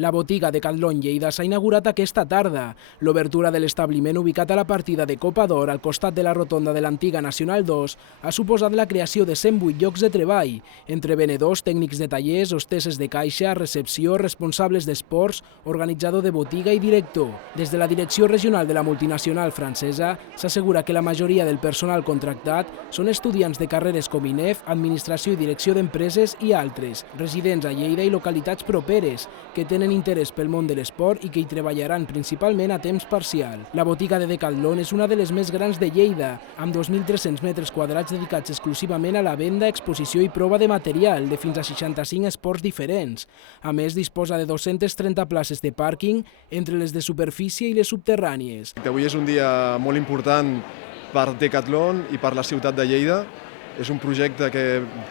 La botiga Decathlon Lleida s'ha inaugurat aquesta tarda. L'obertura de l'establiment ubicat a la partida de Copa d'Or al costat de la rotonda de l'antiga Nacional 2 ha suposat la creació de 108 llocs de treball, entre venedors, tècnics de tallers, hostesses de caixa, recepció, responsables d'esports, organitzador de botiga i director. Des de la direcció regional de la multinacional francesa s'assegura que la majoria del personal contractat són estudiants de carreres com INEF, Administració i Direcció d'Empreses i altres, residents a Lleida i localitats properes, que tenen interès pel món de l'esport i que hi treballaran principalment a temps parcial. La botiga de Decathlon és una de les més grans de Lleida, amb 2.300 metres quadrats dedicats exclusivament a la venda, exposició i prova de material de fins a 65 esports diferents. A més, disposa de 230 places de pàrquing entre les de superfície i les subterrànies. Avui és un dia molt important per Decathlon i per la ciutat de Lleida. És un projecte que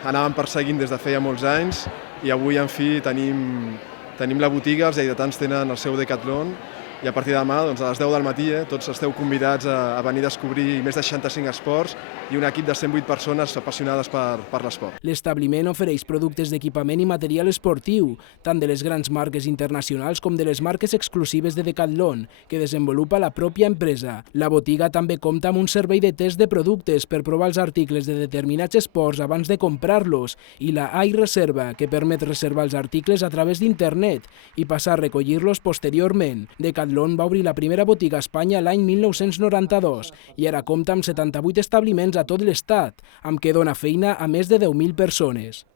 anàvem perseguint des de feia molts anys i avui, en fi, tenim la botiga, els lleidatans tenen el seu Decathlon i a partir de demà, a les 10 del matí, tots esteu convidats a venir a descobrir més de 65 esports i un equip de 108 persones apassionades per l'esport. L'establiment ofereix productes d'equipament i material esportiu, tant de les grans marques internacionals com de les marques exclusives de Decathlon, que desenvolupa la pròpia empresa. La botiga també compta amb un servei de test de productes per provar els articles de determinats esports abans de comprar-los i la iReserva, que permet reservar els articles a través d'internet i passar a recollir-los posteriorment. Decathlon va obrir la primera botiga a Espanya l'any 1992 i ara compta amb 78 establiments a tot l'estat, amb què dona feina a més de 10.000 persones.